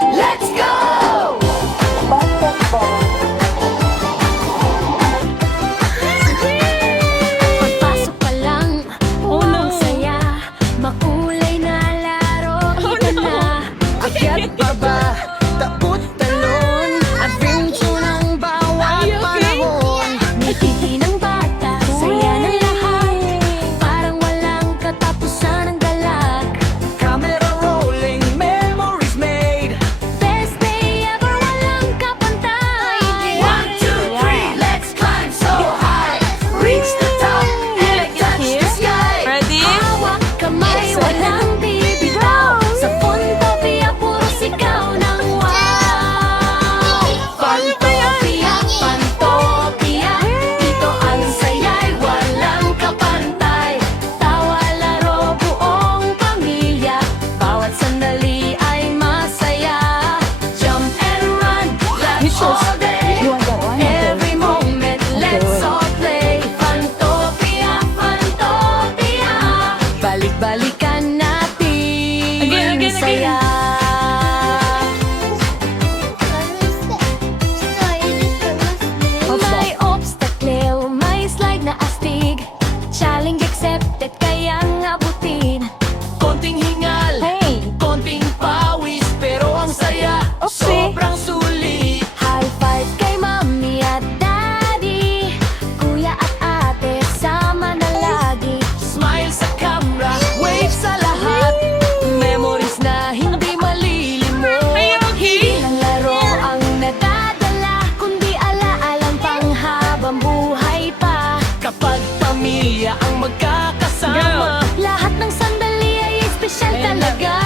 Let's go! Pagpasok pa lang, ang saya. Makulay na laro, kita na. Akyat baba, takot talon, adventure ng bawat panahon. Ngiti ng bata, saya ng lahat. Parang walang katapusan ng galak. Camera rolling, memories made. Best day ever, walang kapantay. 1, 2, 3, let's climb so high. Reach the top and touch the sky. Ready? Hawak kamay, walang bibitaw. Sa Funtopia, puro sigaw ng wow. Funtopia, Funtopia. Dito ang saya'y walang kapantay. Tawa, laro, buong pamilya. Bawat sandali ay masaya. Jump and run, laugh all day. Every moment, let's all play. Funtopia, Funtopia. Balik-balikan natin Again. saya. May obstacle, may slide na astig. Challenge accepted, kayang abutin. Konting hingal, konting pawis, pero ang saya, sobrang sulit. High five kay mami at daddy. Kuya at ate, sama na lagi. Smile sa camera, wave sa lahat. Memories na hindi malilimot. Hindi lang laro ang nadadala, kundi alaalang panghabang buhay pa. Kapag pamilya ang magkakasama, Lahat ng sandali ay espesyal talaga.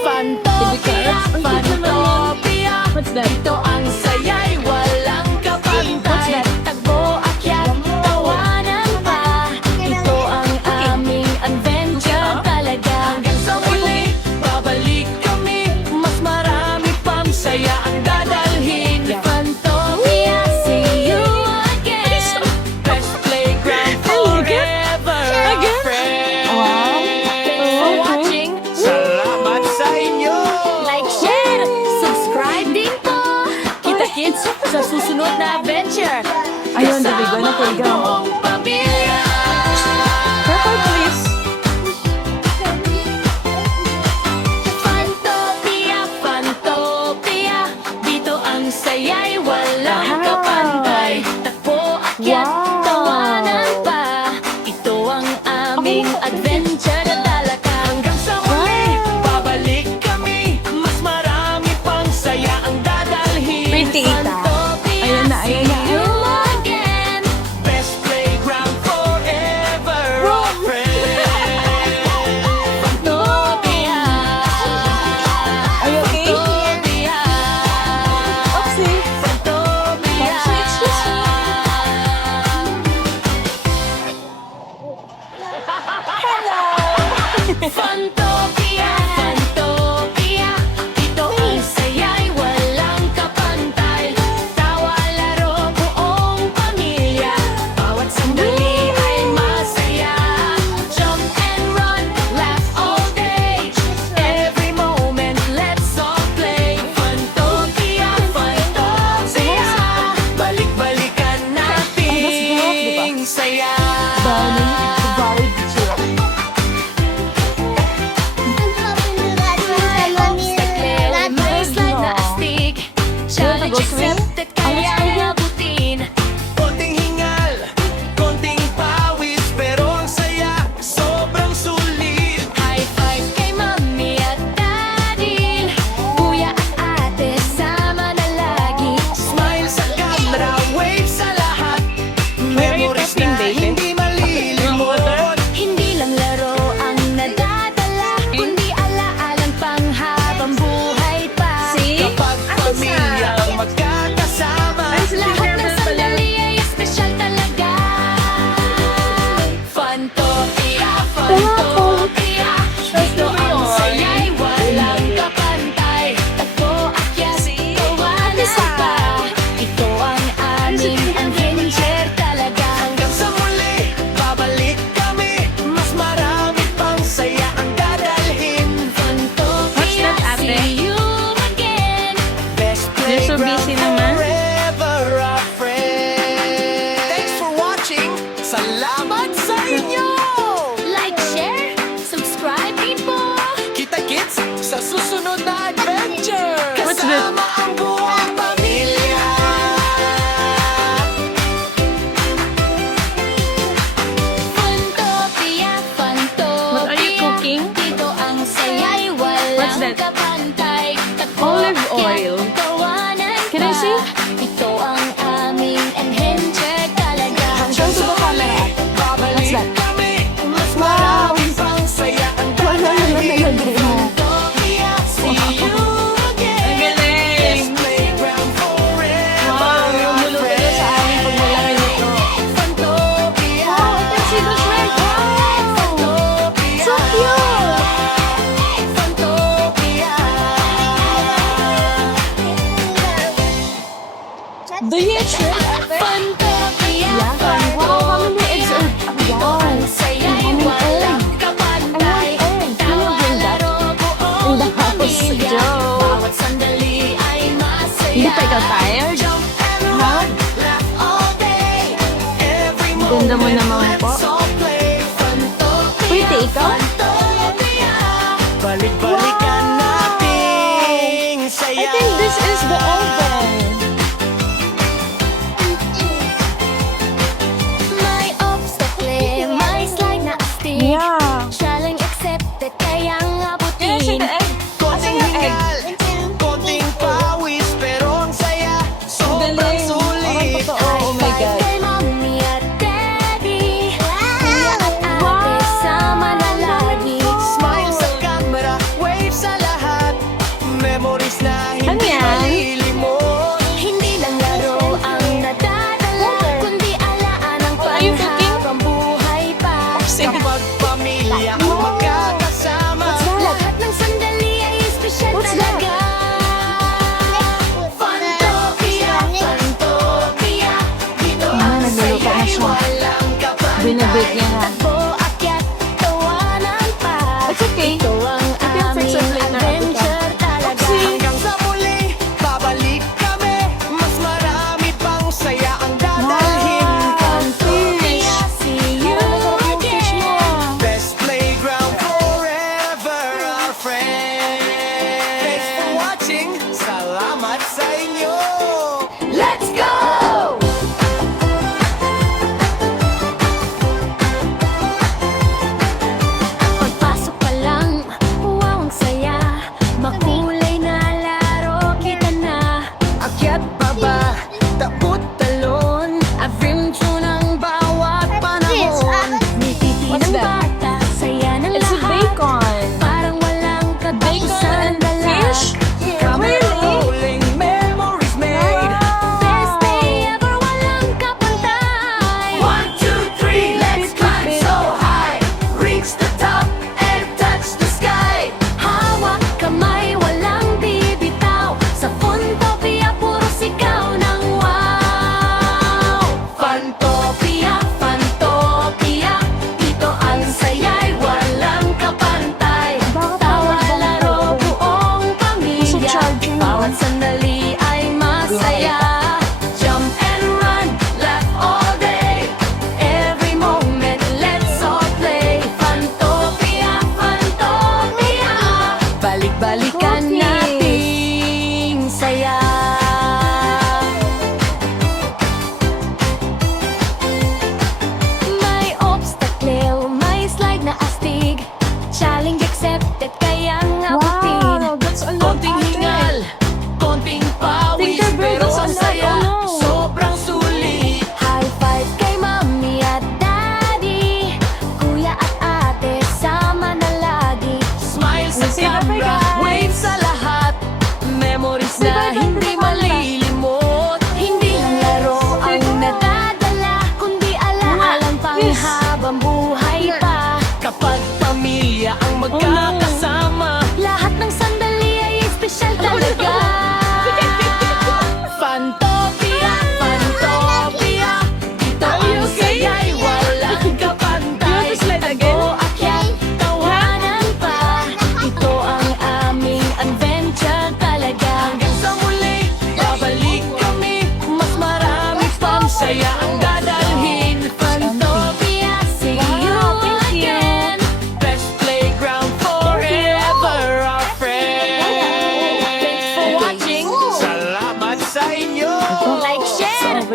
Funtopia, Funtopia. Ito ang saya'y walang kapantay. Tagbo, akyat, tawanan pa. Ito ang aming adventure talaga. hanggang sa muli, babalik kami. Mas marami pang saya ang dadalhin. Funtopia, see you again. Best playground forever, friends. For watching, Salamat sa inyo! like, share, subscribe din po. Kita kids sa susunod na adventure. Ayun, David, na playground. Buong pamilya. Purple, please. Funtopia, Funtopia. Dito ang saya'y walang kapantay. Takbo, akyat, tawanan pa. Ito ang aming adventure na talaga. Hanggang sa muli, babalik kami. Mas marami pang saya ang dadalhin. Pretty, Ita. Funtopia, Ayan na, see ayan na. you again. Best sa susunod na adventure. What's that? Kasama ang buong pamilya. Fantopia, Fantopia. What are you cooking? Dito ang saya'y walang What's that? kapantay. Takbo Olive akyat, oil. tawanan Can I pa. see? Ito ang aming adventure talaga. Show to the camera. What's that? Kami, mas Wow. marami pang saya ang Wala naman dadating. nalagay mo. Fantopia, see you again. Ang galing! This playground forever, Wow, my umulo-ulo sa amin pag malaki nito. Fantopia. Wow, I can see the shrimp. Wow! Fantopia. So cute! Fantopia. Do you eat shrimp? Fantopia, Yeah. Wow, how many eggs are... Dito Wow! ang saya'y How many walang eggs? kapantay. I want eggs. Tawa, Can you bring that? laro, In buong the house, pamilya. Joe. Bawat sandali ay masaya. Hindi pa ikaw tired? Jump and Ha? run, laugh all day. Every Ganda mo moment, naman po. let's all play. Fantopia, Pwede ikaw? Fantopia. Balik-balikan nating I saya. think this is the oven. May obstacle, may slide na astig. Yeah. Challenge accepted, kayang Can I see abutin. the egg? Konting Asan yung egg? hingal,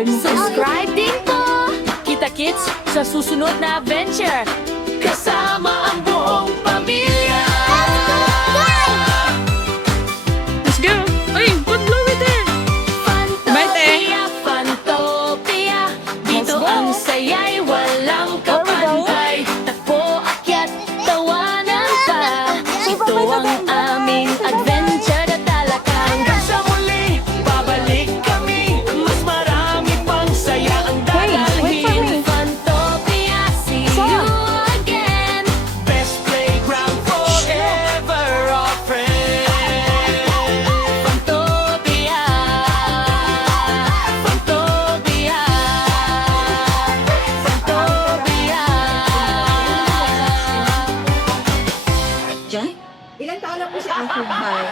Subscribe din po! Kita-kits sa susunod na adventure. Kasama ang buong pamilya. Let's go! Ay, good blow with it! Fantopia, Fantopia, dito Let's go. ang saya'y walang kapantay. Takbo, akyat, tawanan pa. Ito ang aming adventure na talagang Hanggang sa muli, babalik kami. Mas marami pang saya ang dadalhin. Fantopia, see you again. Best playground forever, our friend. Fantopia, Fantopia, Fantopia. Ilang taon na po si Uncle Bar?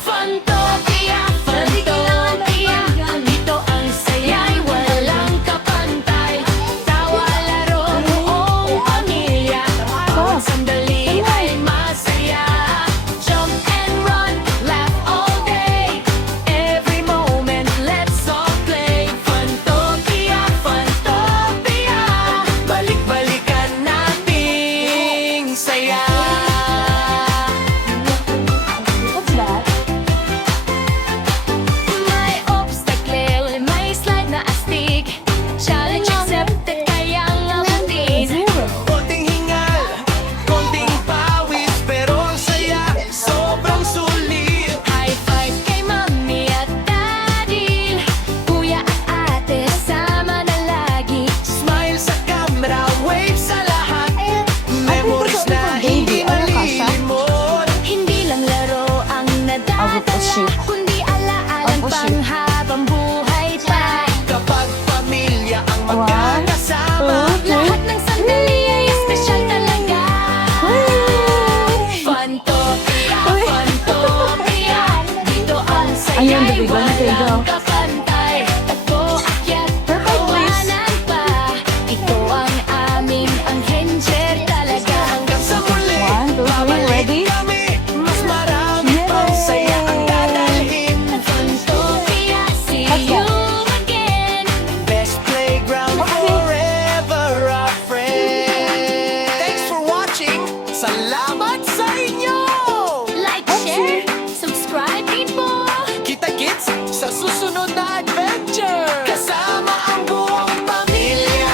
Fantopia, Fantopia, dito ang saya'y walang kapantay. Tawa, laro, buong pamilya, bawat sandali ay masaya. Jump and run, laugh all day, every moment let's all play. Fantopia, Fantopia, Balik-balikan nating saya. What's that? may obstacle, may slide na astig. Challenge accepted, kayang abutin. Konting hingal, konting pawis, pero ang saya, sobrang sulit. High five kay mami at daddy, kuya at ate, sama na lagi. Smile sa camera, wave sa lahat. Memories na hindi malilimot. Hindi lang laro ang nadadala, shoot. kundi alaalang Shoot. panghabang buhay pa. Kapag pamilya ang magkakasama, Lahat ng sandali ay espesyal talaga. Fantopia, Fantopia, dito ang Ayun, saya'y baby, go na kayo. walang kapantay. Takbo, akyat, tawanan pa. Ito ang aming adventure talaga. hanggang sa muli, 1, 2, 3, babalik ready? kami. Mas marami pang saya ang dadalhin. Fantopia, see What's you that? again. Best playground forever, our friend. Thanks for watching. Salamat sa inyo. Like, share, subscribe din po. Kita-kits sa susunod na adventure. Kasama ang buong pamilya.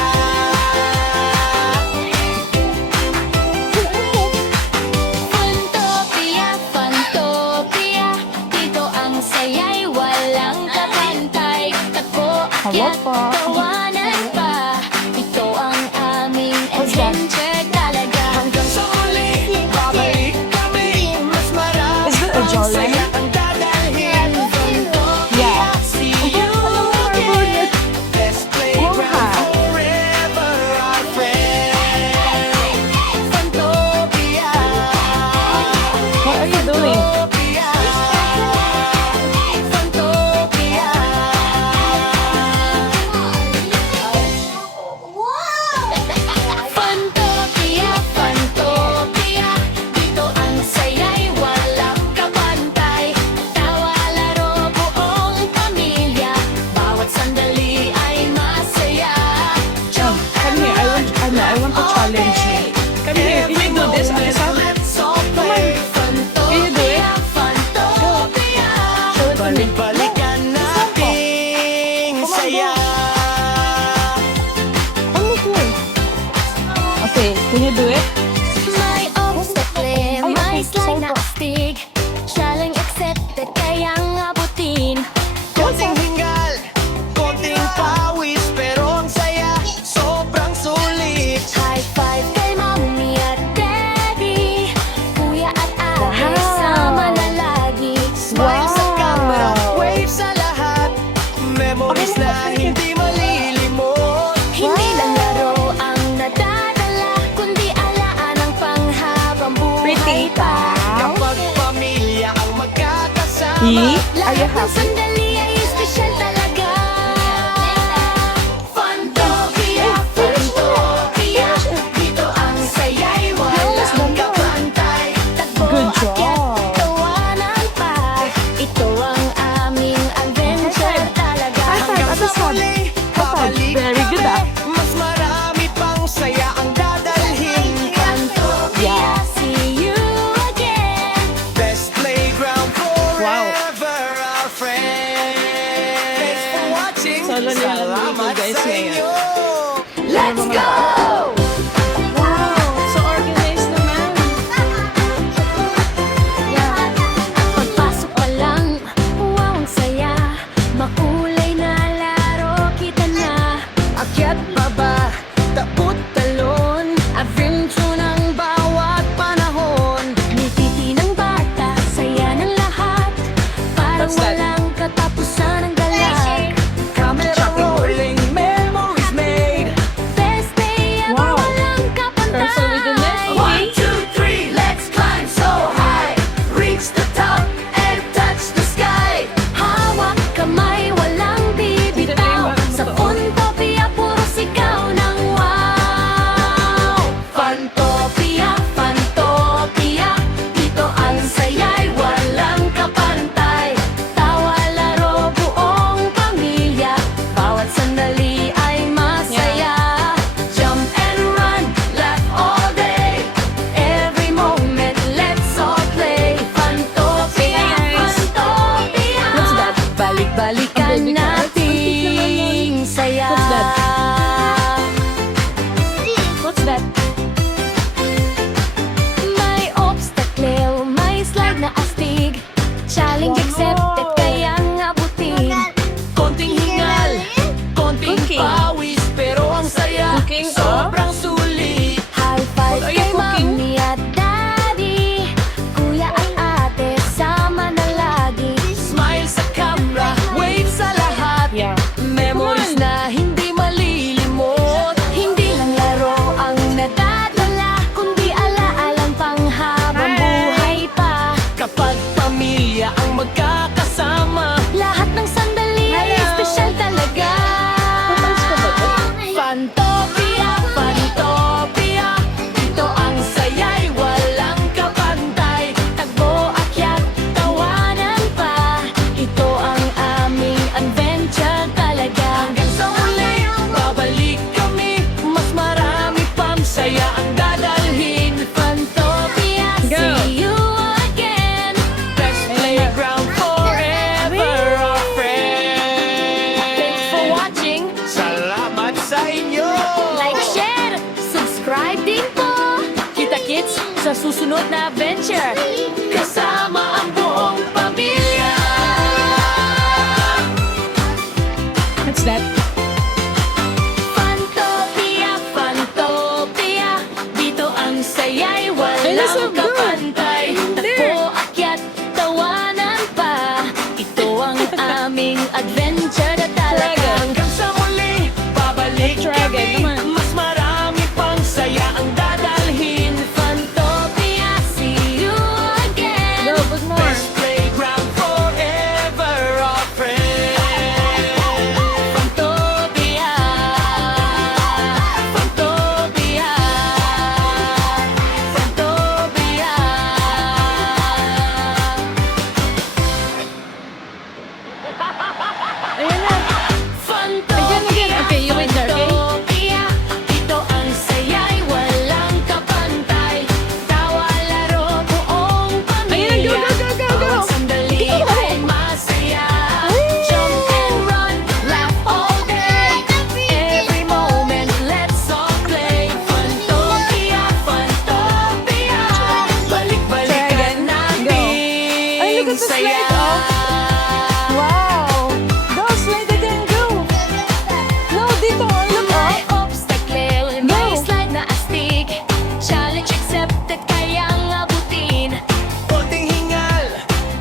Fantopia, Fantopia, dito ang saya'y walang kapantay. Takbo, akyat, po. tawanan pa. Ito ang aming adventure talaga. Hanggang sa muli, babalik kami. Mas marami Is that a pang Jolly? saya ang dadalhin. Fantopia, Yeah. see you again. Best playground Wow. forever, our friend. Fantopia. What are you doing? Fantopia. Fantopia. Fantopia, Fantopia, dito ang saya'y walang kapantay. Tawa, laro, buong pamilya, bawat sandali ay masaya. Jump Come here, I want to challenge you. Come here, can you do this, Alisa? Let's all play. Can you do it? Fantopia, Show it to me. Balik-balikan nating saya. Only here. Okay, can you do it? may obstacle, may slide na astig. Challenge accepted, kayang abutin. Konting hingal, konting pawis, pero ang saya, sobrang sulit. High five kay mami at daddy, kuya at ate, Wow. sama na lagi. Smile sa Wow. camera, wave sa lahat. Memories na hindi malilimot. Hindi lang laro ang nadadala, kundi alaan ang panghabang buhay Pretty pa. Kapag pamilya ang magkakasama, Are you Lahat ng happy? sandali ay espesyal talaga. Fantopia, Fantopia, dito ang saya'y walang kapantay. Takbo, Good akyat, job. tawanan pa. Ito ang aming adventure talaga. High five at the sun. sa susunod na adventure. Kasama ang buong pamilya. What's that? Fantopia, Fantopia, dito ang saya'y Ay, nasa walang kapantay. Takbo, akyat, tawanan pa. Ito ang aming adventure na talaga. Hanggang sa muli, babalik Dragon kami. naman. Mas marami pang saya ang dadalhin. Fantopia, see you again. Go, put more. Best playground forever, our friend. Fantopia, Fantopia, Fantopia. Ayan na. Again. Okay, you wait there, okay? Fantopia, dito ang saya'y walang kapantay. Tawa, laro, buong pamilya. Ayan, go. Bawat sandali ay masaya. Jump and run, laugh all day. Every moment, let's all play. Fantopia, Fantopia, balik-balikan Dragon, go. natin Ay, look at the saya. slide, oh. Wow! Go, slide again, go! No, dito, look, May oh. obstacle, may slide na astig. Challenge accepted, kayang abutin. Konting hingal,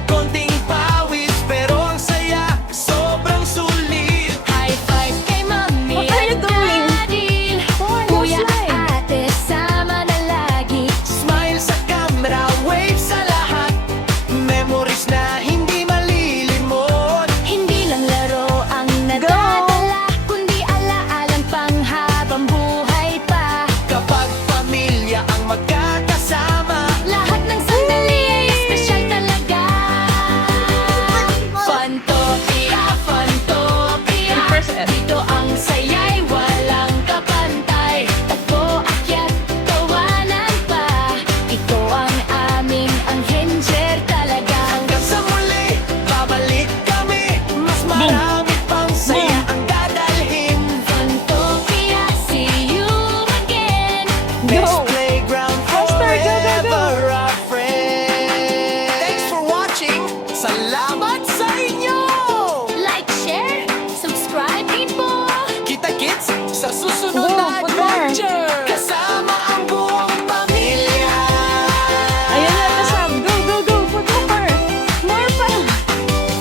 konting pawis, pero ang saya, sobrang sulit. High five kay mami What are you at doing? daddy. Come on, go Kuya slide. at ate, sama na lagi. Smile sa camera, wave sa lahat. Memories na hindi malilimot. Hindi lang laro ang nadadala, kundi alaalang panghabang buhay pa. Kapag pamilya ang magkakasama, Lahat ng sandali ay espesyal talaga. Fantopia, Fantopia, Press it. dito ang saya'y walang kapantay. Takbo, akyat, tawanan pa. Ito ang aming adventure talaga. hanggang sa muli, babalik kami. Mas marami pang saya ang dadalhin. Fantopia, see you again. Best Go. playground Faster, go, go, go. forever, our friend. Thanks for watching. Salamat sa inyo. Like, share, subscribe din po. Kita-kits sa susunod Go, na put there. adventure. Kasama ang buong pamilya. Ayan na, nasab. Go. Put more. More pa.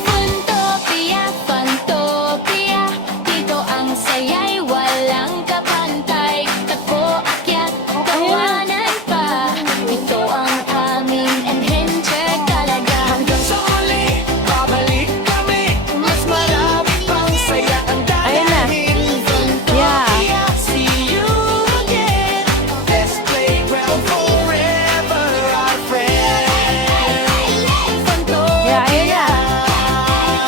Fantopia, Fantopia, dito ang saya'y walang kapantay. Takbo, akyat, tawanan pa. Ito ang aming adventure talaga. Hanggang sa muli, babalik kami. Mas marami pang saya ang Ayan na. dadalhin. Yeah. See you again. Best playground forever, our friend. Fantopia, Yeah, ayan na.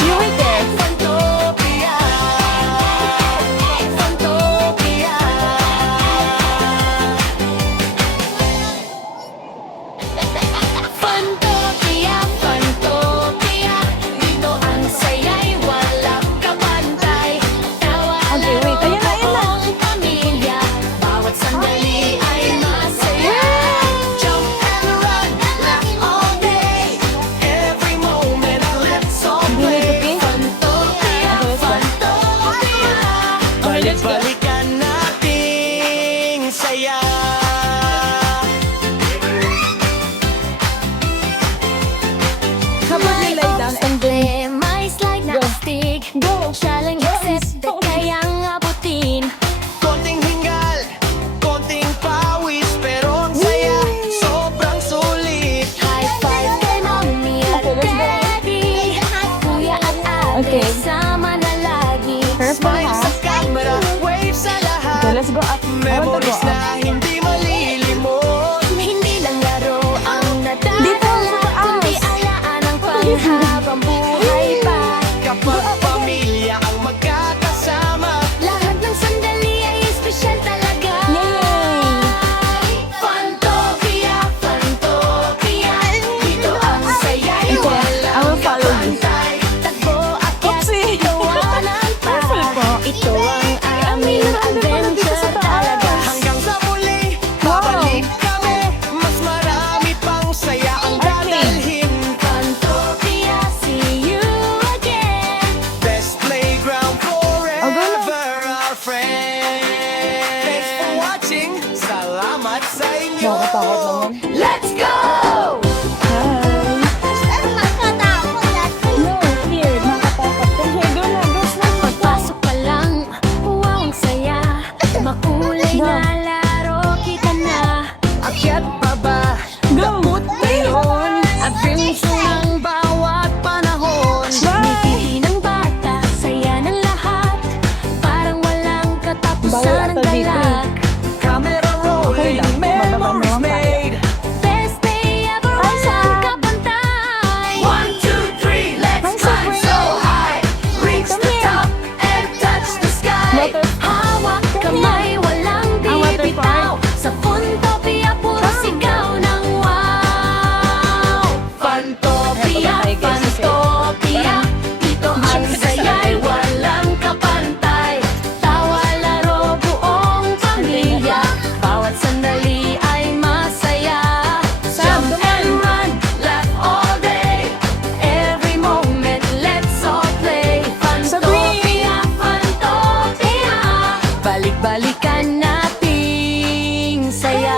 You wait there. Fantopia. Fantopia. Fantopia, Fantopia, dito ang saya'y walang kapantay. Tawa, Okay, wait. laro, Ayan na. buong pamilya. Bawat sandali ay masaya. Jump and run, laugh all day. Every moment, let's all Do you need to play. pee? Fantopia, Okay, let's go. Fantopia. Okay, let's go. Balik-balikan nating saya. Kapag you lay down and Sandali, may slide na Go. astig. Go. Challenge accepted, Go. kayang abutin. Konting hingal, konting pawis, pero ang saya, sobrang sulit. High five kay mommy at Okay, let's go. daddy. Kuya at ate, Okay. sama na lagi. Careful, Smile ha? sa camera, wave sa Okay, lahat. let's go up. I want to go Memories up. na hindi malilimot. Hindi lang laro ang Dito, nadadala, sa taas. kundi alaan ang panghabang buhay pa. Kapag pamilya ang magkakasama, Lahat ng sandali ay espesyal talaga. Yay! Fantopia, Fantopia, dito ang saya'y Okay, I will walang follow you. kapantay. Takbo, akyat, Oopsie. tawanan pa. Careful po. Ito ang aming Ay, adventure dito sa taas. talaga. hanggang sa muli, Wow. babalik kami. Mas marami Takot naman. Let's go! Hi. No, here. Nakatakot. Come here, go na. Go slide. Pagpasok pa lang, wow, ang saya. Makulay na laro kita na. Akyat pa ba? Go! Ngayon, adventure ng bawat panahon. Ngiti ng bata, saya ng lahat. Parang walang Bawal katapusan ng ata dito. galak. Camera rolling, memories made. Best day ever, walang kapantay. 1, 2, 3, let's Hi, climb Sabrina. so high. Reach Come the here. top and touch the sky. Water. Hawak kamay, walang Ang water bibitaw. Sa Funtopia, puro sigaw ng wow. Fantopia, Eto na tayo, guys, kasi- Fantopia. Dito ang saya'y walang kapantay. Tawa, laro, buong pamilya. Bawat sandali ay masaya. Jump and run, laugh all day. Every moment, let's all play. Fantopia, Fantopia. Balik-balikan nating saya.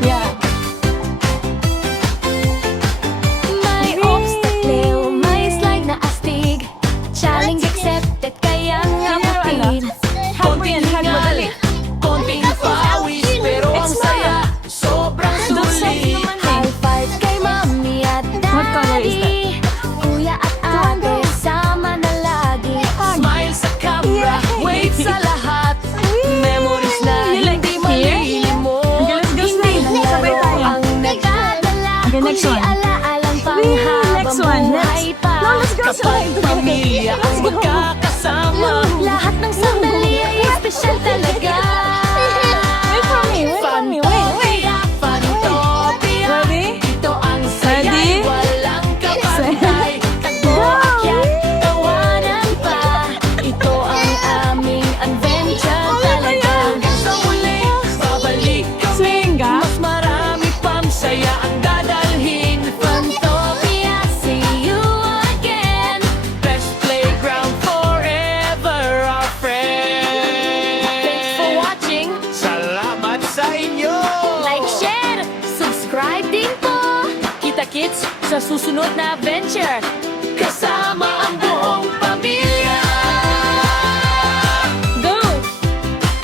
Yeah. May obstacle, may slide na astig. Challenge accepted, kaya nga matin. Hug mo yan. Hug mo, dali. Konting pawis, pero ang saya. Sobrang sulit. High five kay mami at What color is daddy. Kuya at ate, sama na lagi. Smile sa camera, wave sa lahat. Memories na hindi malilimot. Okay, let's go Hindi slide. lang Sabay laro tayo. ang nagdadala, Okay, next kundi one. alaalang Wee, panghabang next one. buhay Next. pa. No, let's go Kapag slide. pamilya ang magkakasama. Lahat ng sandali ay espesyal talaga. Wait for me. Wait for me. Wait, wait. Fantopia, Ready? ito ang saya'y Ready? walang kapantay. Takbo, akyat, tawanan pa. Ito ang aming adventure talaga. Hanggang sa muli, babalik kami. Swing ka? Mas marami pang saya ang dadalhin. Fantopia, see you again. Best playground forever, our Thanks for friend. watching. Salamat sa inyo! Like, share, subscribe din po. Kita-kits sa susunod na adventure. Kasama ang buong pamilya. Go.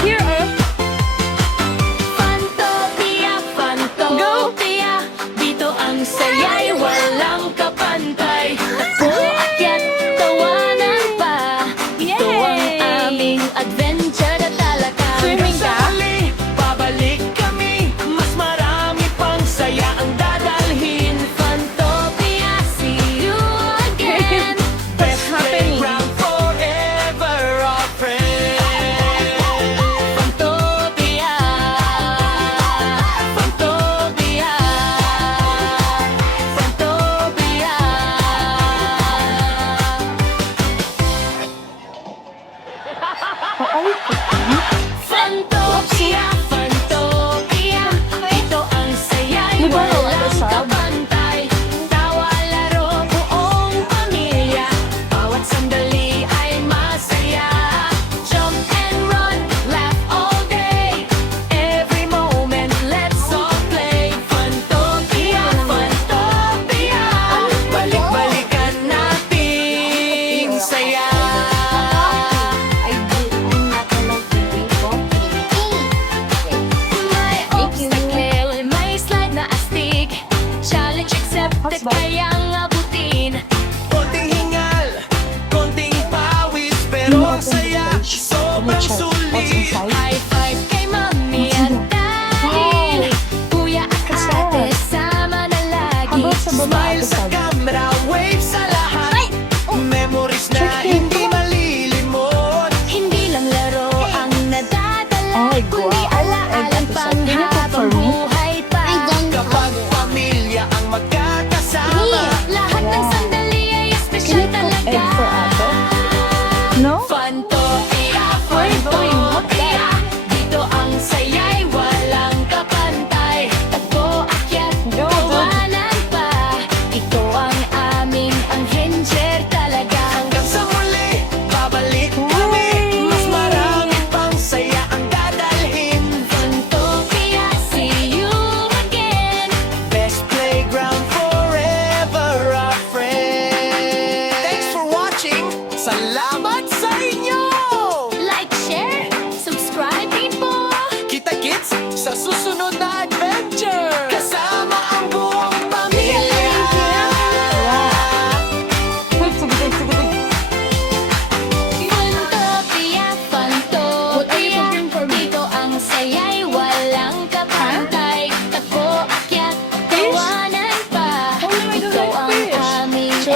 Here, Fantopia, Fantopia. Dito ang saya'y walang kapantay. Takbo, akyat, tawanan pa. Ito ang Yay! aming adventure na talaga. Swimming ka? Sali, babalik kami. Mas marami pang saya ang dadalhin. Fantopia, see you again. Best happening? playground forever, our friend. Fantopia, Fantopia, Fantopia. Fantopia, Fantopia. Ito ang saya'y Di ba wala walang sa- kapantay. Tawa, laro, buong pamilya. Bawat sandali ay masaya. Jump and run, laugh all day. Every moment, let's all play. Fantopia, Fantopia. Balik-balikan nating saya. May obstacle, may slide na astig. Challenge accepted, kayang abutin. Konting hingal, konting pawis, pero ang saya, sobrang What's sulit. inside? High five kay mami at daddy. Kuya at ate, sama na lagi. Habang sa baba, Smile sa camera, wave sa lahat. Memories na hindi malilimot. Hindi lang laro ang nadadala, Ay, kundi wow. alaalang And can you cook for panghabang me? buhay pa. Kapag pamilya ang magkakasama. Lahat ng Yeah. sandali ay espesyal Can you cook talaga. egg for ate? No? Fantopia, Fantopia. Dito ang saya'y walang kapantay. Takbo, akyat, Go, go. tawanan pa. Ito ang aming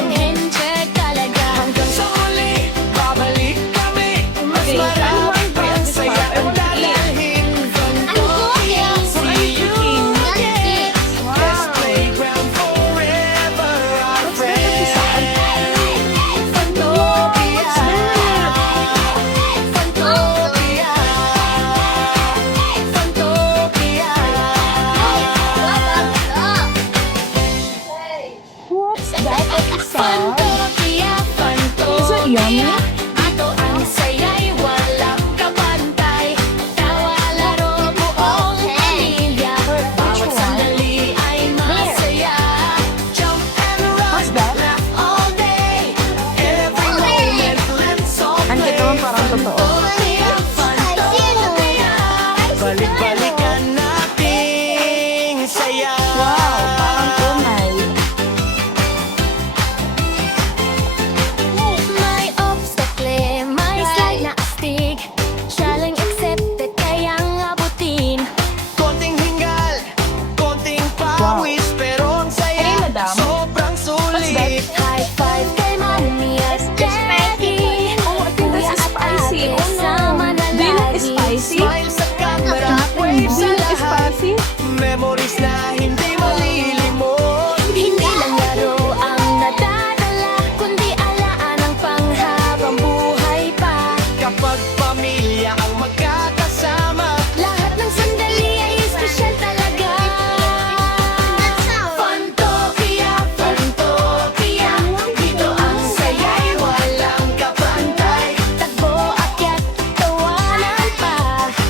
adventure talaga. Hanggang sa muli, babalik kami. Mas Okay, marami saan pang naman saya kaya ang dadalhin. Fantopia, see you again. Best playground forever, our friend. Fantopia, Fantopia, Fantopia. What's that? Fantopia, Is it yummy? Fantopia. Ito ang saya'y walang kapantay. Tawa, laro, buong pamilya. Bawat sandali ay masaya. Jump and run, What's that? laugh all day. Every moment, let's all Ang play. kita naman parang totoo. Fantopia, Fantopia. Balik-balikan nating saya. Wow, parang tunay. May obstacle, may slide na astig. Challenge accepted, kayang abutin. Konting hingal, konting pawis, pero ang saya, Hey, madam. sobrang sulit. High five kay Mami at Daddy. Oh, I think this is spicy. Oh, no. Sama na Dill is lagi. spicy? Smile sa camera, wave sa Dill is lahat. spicy? Memories na hindi malilimot. Hindi lang laro ang nadadala, kundi alaan ang panghabang buhay pa. Kapag pamilya ang magkakasama, Lahat ng sandali ay espesyal talaga. Fantopia, Fantopia. Dito ang saya'y walang kapantay. Takbo, akyat, tawanan pa.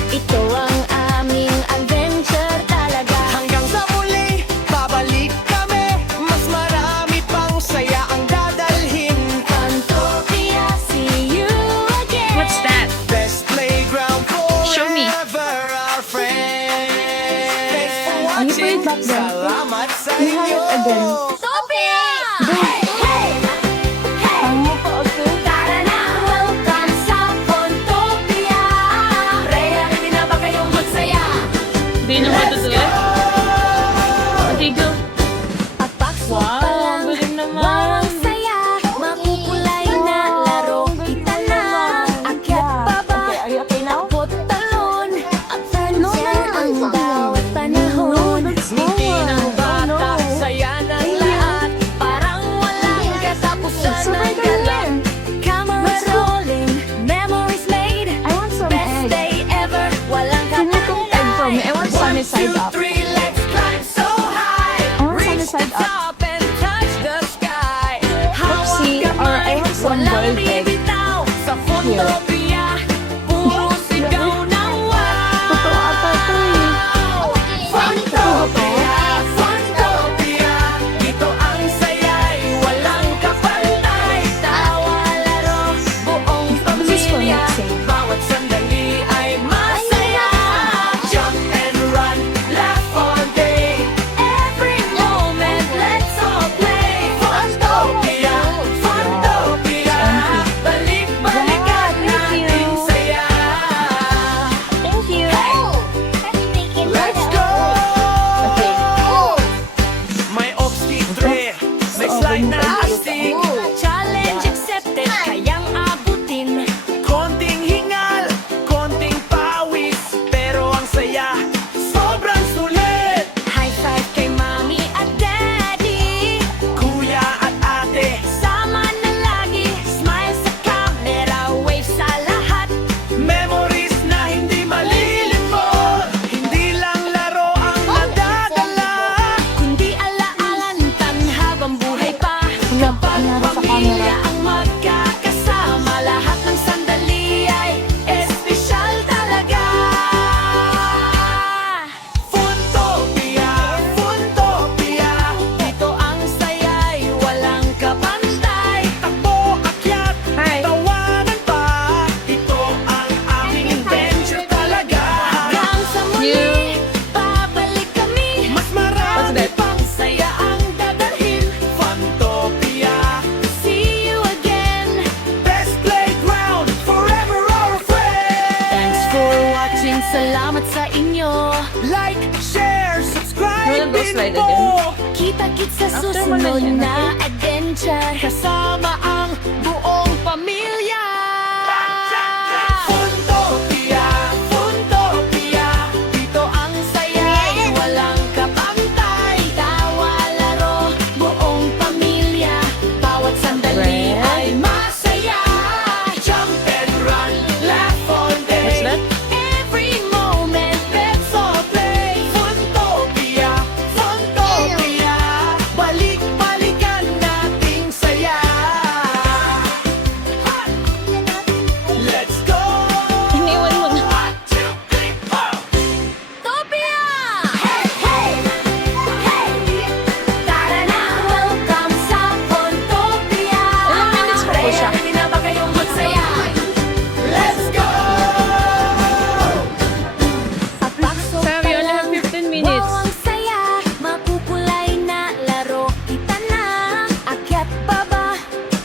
Ito ang aming adventure talaga. hanggang sa muli, babalik kami. Mas marami pang saya ang dadalhin. Fantopia, see you again. What's that? Best playground forever, Show me. our friend. Thanks for Are you watching. playing back then? Salamat sa You have inyo. it again. Fantopia! Hey! Hey! Ang mukha ate. Tara na, welcome sa Fantopia. Rhea, hindi na ba kayong magsaya? Di na matutuloy? Okay, go. Papakso Wow, pa lang, galing naman. walang saya. Makukulay na laro, kita na. Akyat pa ba? Okay, are you okay now? Takot talon, adventure ang bawat panahon. Ngiti ng bata, saya ng lahat. Parang walang katapusan ng galang. Camera rolling, memories made. I want some Best egg. day ever, walang Can you cook egg for me? I want sunny side up. 3, let's climb so high. I want sunny Reach the side up. top and touch the sky. Oopsie, or I want some boiled egg. bibitaw sa Fantopia. Puro sigaw ng wow. Totoo ata ito eh. Fantopia, Fantopia. Dito ang saya'y walang kapantay. Tawa, laro, buong This is for pamilya. mixing. Bawat sandali ay masaya. Jump and run, laugh all day. Every moment, let's all play. Fantopia, Fantopia. Balik-balikan Wow, thank natin you. saya. Thank you. Let's go! Okay. May off-speed thrill, may slide na astig. Challenge accepted, kayang abutin. Konting hingal, konting pawis, pero ang saya, sobrang sulit. High five kay Mami at Daddy. Kuya at ate, Sama na lagi, smile sa camera, wave sa lahat. memories na hindi malilimot. Hindi lang laro ang nadadala. Kundi alaalan, tanhabang buhay pa. Kapag Nangyari sa pamilya camera. ang magkakasama, lahat ng sandali ay espesyal talaga. Fantopia, Fantopia. Dito ang saya'y walang kapantay. Takbo, akyat, Hi. tawanan pa. Ito ang aming adventure talaga. Hanggang sa muli, babalik kami. Mas marami that? pang saya ang dadalhin. Fantopia, See you again. best playground forever, our friend. Thanks for watching, salamat sa inyo. Like, share, subscribe Wanna go din slide po. again? Kita-kits sa After mo na susunod yan, na adventure. adventure kasama ang buong pamilya. Funtopia, Funtopia, dito ang saya'y walang kapantay. Tawa, laro, buong pamilya, bawat sandali Red. ay masaya. Jump and run, laugh all day. What's that? Every moment, let's all play. Funtopia, Funtopia, balik-balikan nating saya. Let's go! Iniwan mo na. 1, 2, 3, 4. Topia! Hey, hey! Hey! Tara na, welcome sa Funtopia. Ilang minutes pa po siya? Ready na ba kayong magsaya? Let's go! Papasok Sabi, pa only lang. have 15 minutes. Wow, ang saya, makukulay na laro. Kita na, akyat baba,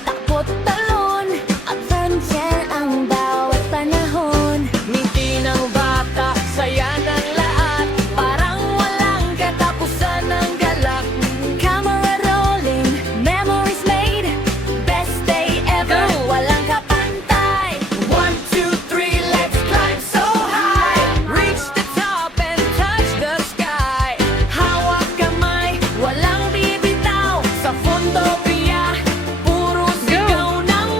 takot talon. Adventure ang bawat panahon. Ngiti ng bata, saya ng lahat. Parang walang katapusan ng galak. Camera rolling, memories made. Best day ever, Go! walang kapantay. 1, 2, 3, let's climb so high. Reach the top and touch the sky. Hawak kamay, walang bibitaw. Sa Funtopia, puro sigaw ng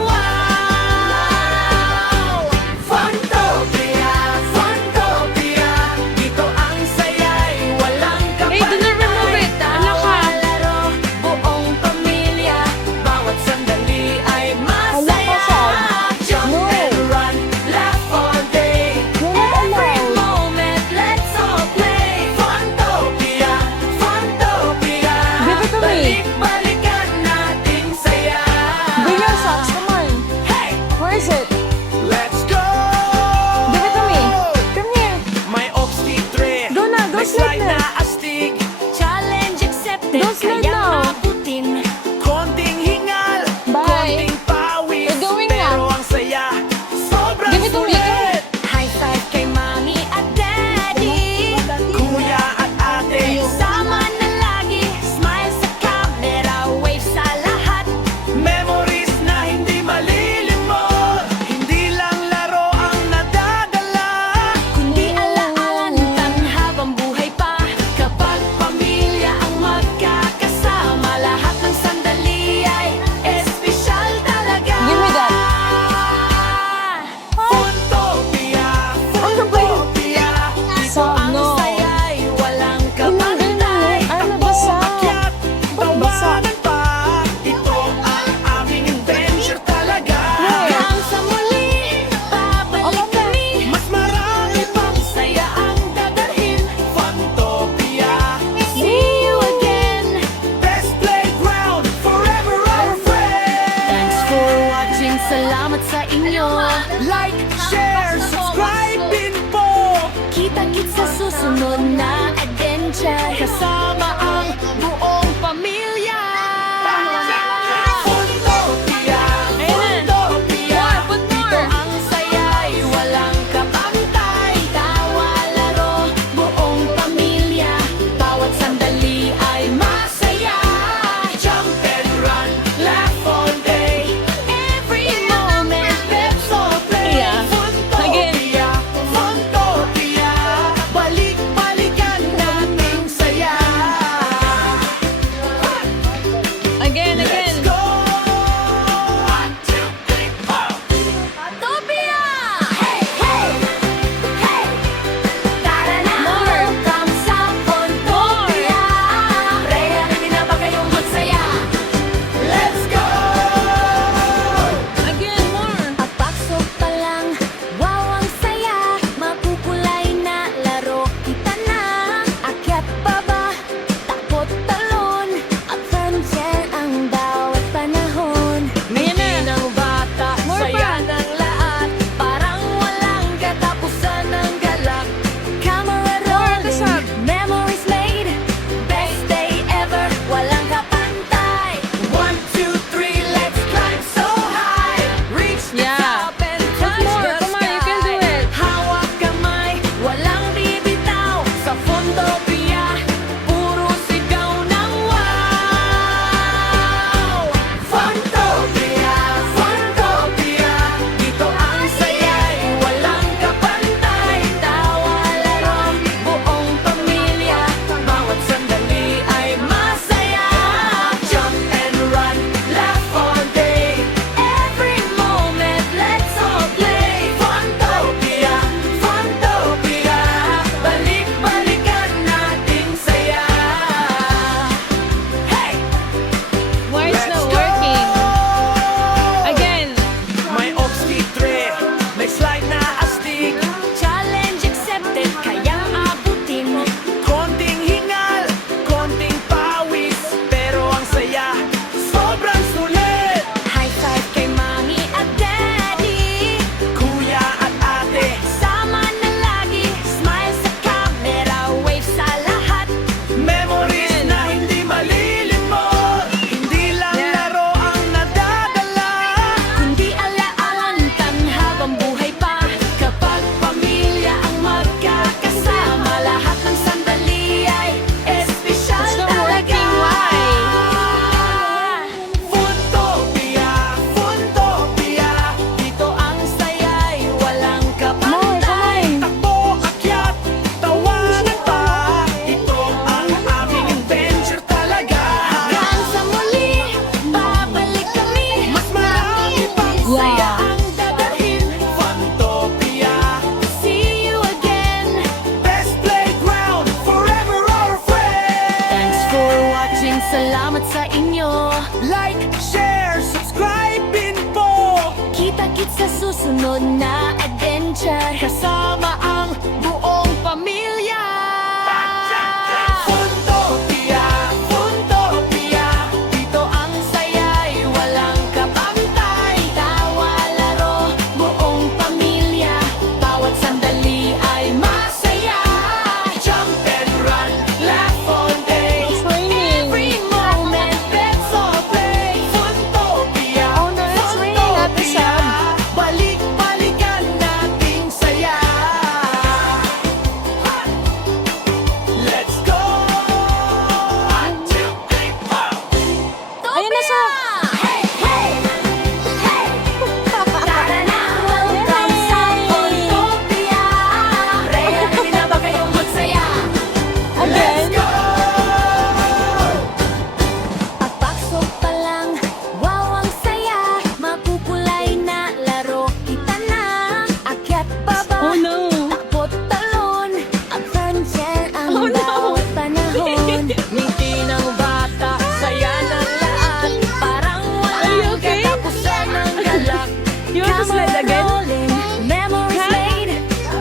wow. Funtopia, Funtopia, dito ang saya'y walang Hey, do not remove it. Ano ka? Laro, buong pamilya, bawat sandali ay masaya. Jump No. and run, laugh all day. You're not Every allowed. moment, let's all play. Funtopia, Funtopia, Give it to me. balik-balikan nating saya. Bring your socks, come on. Hey, Where is it? let's go! Give it to me. Come here. May obstetric, Go na, go may slide slide na. na astig. Challenge accepted, Don't slide kayang now. abutin. Konting hingal, Bye. konting pawis, We're going pero na. ang saya, sobrang Give it to me. sulit. High five kay mommy at daddy. Kuya at ate, Sama na lagi, smile sa camera, wave sa lahat. memories na hindi malilimot. Hindi lang laro ang nadadala. Kundi alaalan tan habang buhay pa. Kapag pamilya ang magkakasama, lahat ng sandali ay espesyal talaga. Give me that. Funtopia, Ano ba yun? Funtopia, dito ang No. saya'y walang Ganun, kapantay. ay, nabasa. Akyat, Nabasa. tawanan pa. Ito ang aming adventure talaga. Hanggang sa muli, babalik kami. Mas marami pang saya ang dadalhin. Funtopia, See you again. best playground, forever our friend. Thanks for watching, salamat sa inyo. Like, share, subscribe din po. Kita-kits sa susunod na adventure. Kasama ang buong pamilya. Funtopia, Funtopia, dito ang saya'y walang kapantay. Tawa, laro, buong pamilya, bawat sandali ay masaya. Jump and run, laugh all day. Every moment, let's all play. Yeah. Funtopia, Funtopia, balik-balikan nating saya. Like, share, subscribe din po. Kita-kits sa susunod na adventure. Kasama ang buong pamilya. Funtopia, Funtopia, dito ang saya'y walang kapantay. Tawa, laro, buong pamilya. Bawat sandali ay masaya. Jump and run, laugh all day. It's raining. Every moment, let's all play. Funtopia, Oh no, it's raining, Ate Sam. balik-balikan nating saya. Let's go! 1, 2, 3, 4. Ayun na sa... Hey, hey, hey. Tara na, welcome sa Funtopia. Rhea, ready na ba kayong magsaya? Again? Pagpasok pa lang, wow ang saya. Makukulay na laro kita na. Akyat baba, Oh no. takbot talon. Adventure ang Oh, no. bawat panahon. Ngiti ng bata, saya ng lahat. Parang Are you walang okay? katapusan ng galak. You want to slide again? Rolling, memories Huh? made.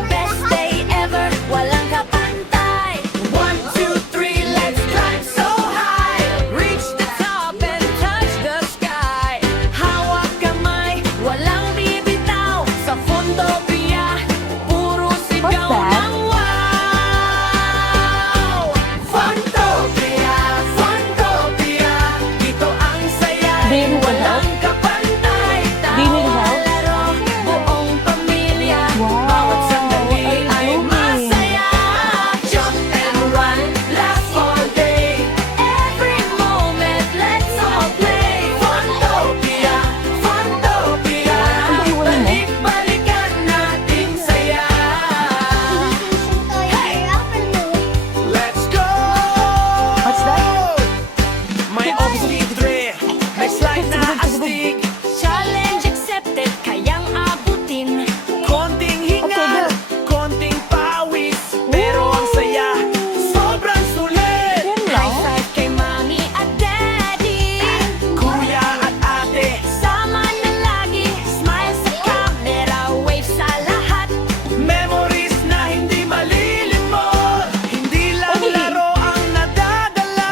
Best day ever, walang kapantay. 1, 2, 3, let's climb so high. Reach the top and touch the sky. Hawak kamay, walang bibitaw. Sa Funtopia, puro sigaw that? ng wow. Funtopia, Funtopia, dito ang saya'y Do you need walang help? kapantay. Do you need help? Laro, buong pamilya. Wow, Bawat sandali what are you ay doing? masaya. Jump and run, laugh all day. Every moment, let's all play. Funtopia, Funtopia, Ang iwan mo. balik-balikan nating saya. Let's go! What's that? May obstidre, may slide na astig. Challenge accepted, kayang abutin. Konting hinga, Okay, go. konting pawis. Pero ang saya, sobrang sulit. Yan High lang. five kay mommy at daddy. Kuya at ate, Sama na lagi, smile sa camera, wave sa lahat. memories na hindi malilimot. Hindi lang Okay. laro ang nadadala.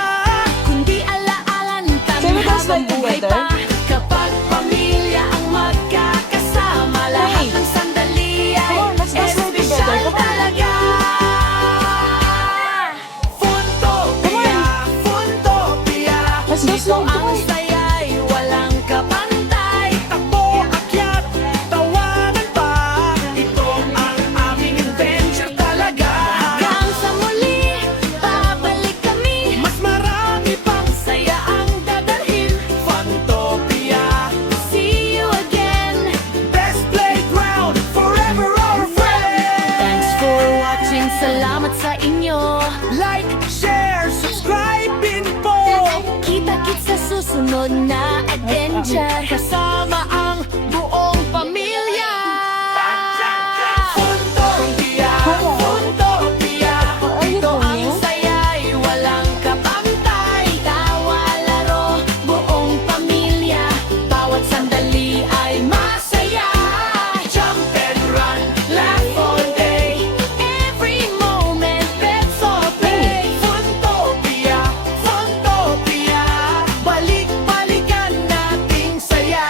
Kundi alaalan kami Can we just habang like buhay together? pa. Kapag pamilya ang magkakasama, lahat Hey. ng sandali ay Come on, let's just like together. espesyal Come on. talaga. Funtopia, Funtopia, Let's just Dito like ang it. saya'y walang kapantay. takbo, akyat, tawanan pa. Ito ang aming adventure talaga. Hanggang sa muli, babalik kami. Mas marami pang Saya ang dadalhin. Funtopia, See you again. best playground, forever our friend. Thanks for watching. Salamat sa inyo. Like, share, subscribe din po. Kita-kits sa susunod na adventure. Kasama ang buong pamilya. Funtopia, Funtopia, What are you dito ang doing? saya'y walang kapantay. Tawa, laro, buong pamilya. Bawat sandali ay masaya. Jump and run, laugh all day. Every moment, let's all play. Funtopia, Funtopia, balik-balikan nating saya.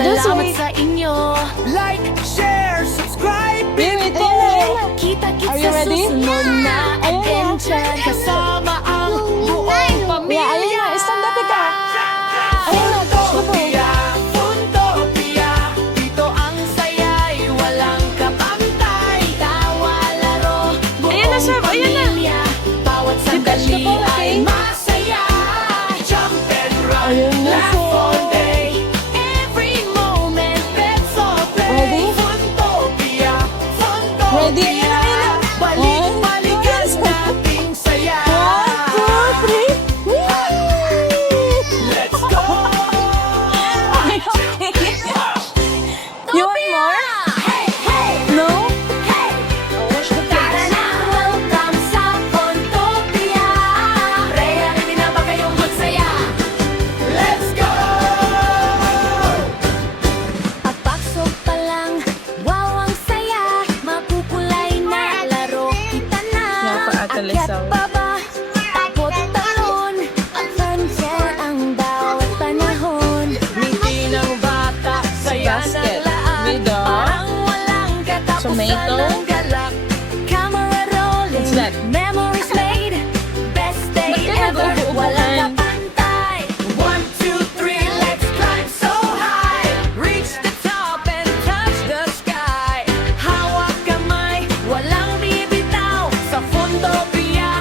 Salamat wait. sa inyo. Like, share, subscribe, Wait, pinpo. ayun na. Kita-kits Are you sa ready? susunod na Ayun na. adventure. Kasama ang buong pamilya. Yeah, ayun na. Stand up ka. Ayun na, touch the phone. Funtopia, dito ang saya'y walang kapantay. Tawa, laro, buong Ayun na, sir. Ayun na. pamilya. Bawat touch the sandali phone, ay okay? Masaya, jump and run, Ayun na, laugh sir. all day. every moment. Let's all play. Ready? Funtopia, Funtopia. Ready? Ayun na, ayun na. Balik-balikan One, two, nating saya. 1, 2, 3. Let's go! You want more? Hey, hey, No? hey! Tara na, welcome sa Funtopia. Rhea, ready na ba kayong magsaya? Let's go! Papasok pa lang, wow ang saya. Makukulay na laro kita na. Napakatalis Akyat ako. baba, takot talon. Adventure ang bawat panahon. Ngiti ng bata, saya ng Basket lahat. with the Parang walang katapusan tomato. ng galak. Camera rolling, What's that? memories made. Best day Ba't ka ever, nag-ubo-ubo walang ka? kapantay. 1, 2, 3, let's climb so high. Reach the top and touch the sky. Hawak kamay, walang bibitaw. Sa Funtopia,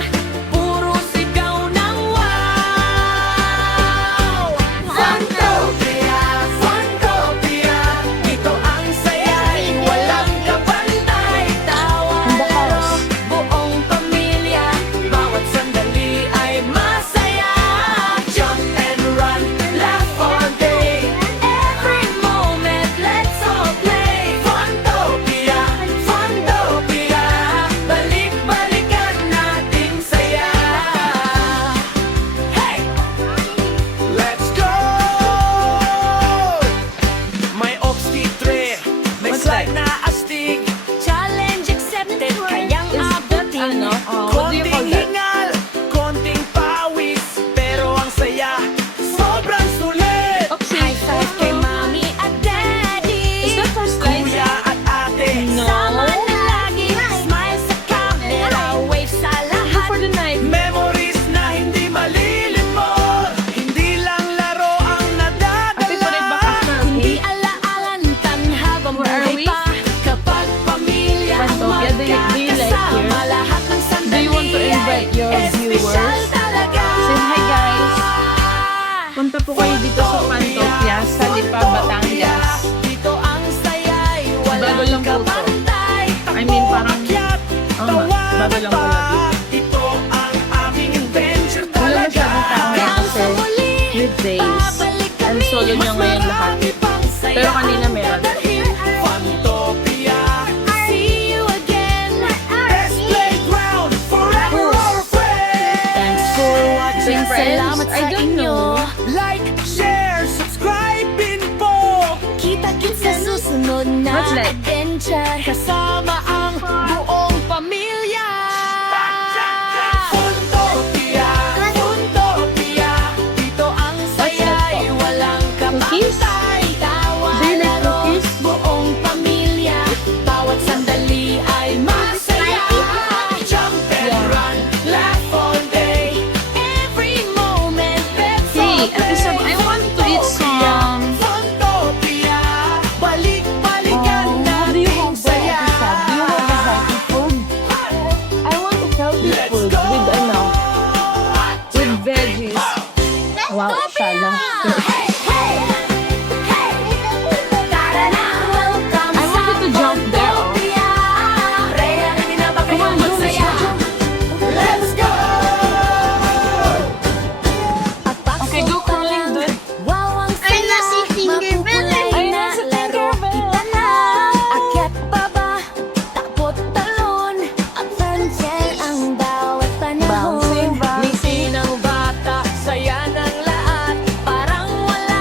puro sigaw ng wow. Funtopia, Funtopia, dito ang saya'y walang kapantay. Tawa, In the laro, house. buong pamilya. Bawat sandali ay masaya. Jump and run, laugh all day. Every moment, let's all play. Funtopia, Funtopia, balik-balikan nating saya. Hey! Let's go! May ox-titre, may What's slide that? na astig. Challenge accepted, kayang Is that abutin. ano? What do you call Konting that? hingal, konting pawis, pero ang saya, sobrang sulit. Oopsie. High five kay mommy at daddy. Is that for slides? Kuya at ate, No. Sama na lagi, smile sa camera, wave sa Go lahat. for the night. memories na hindi malilimot. Hindi lang laro ang Ate, put it back nadadala. after, Hindi okay? alaalan tan habang Where are buhay we? pa. Kapag pamilya ang Funtopia, do you like magkakasama, here? lahat ng sandali Do you want to invite your ay espesyal viewers? talaga. Say hi, guys. Punta po kayo dito sa Funtopia, sa Lipa, Batangas. Dito ang saya'y Bago walang lang po to. kapantay. I mean, parang, Akyat, oo nga, bago lang po tawanan lagi. pa. Ito ang aming adventure Wala talaga. masyadong tao Hanggang kasi sa muli, weekdays. babalik And kami. solo nyo ngayon lahat. Marami pang saya Pero kanina meron. dalhin. Funtopia, See you again. best playground, forever our friends. Thanks for watching, friends. Salamat I sa don't inyo. know. Like, share, subscribe, pinpo. Kita-kits sa susunod na What's that? adventure. Kasama ang buong pamilya. Funtopia, Funtopia, dito ang saya'y walang Cookies? kapantay. Tawa, Do you like laro, cookies? buong pamilya. Bawat sandali ay masaya. Jump and run, laugh all day. Every moment, let's Hey, all Ate Sab, I want to eat some. Funtopia, balik-balikan What do you nating have there, saya. Ate Sab? Do you have a healthy food? I want a healthy Let's food go. with ano, with veggies. Wow, sala. Hey, hey, hey. Tara na, welcome I want you to jump there, oh. Funtopia. Rhea, ready na ba Come kayong on, go, let's magsaya? go. Let's go! Okay, go crawling, dude. Wow, ang saya. Makukulay Ay, na nasa laro Tinkerbell. kita na. Akyat baba, takot talon. Adventure ang bawat panahon. Bouncing, Ngiti bouncing. ng bata, saya ng lahat. Parang wala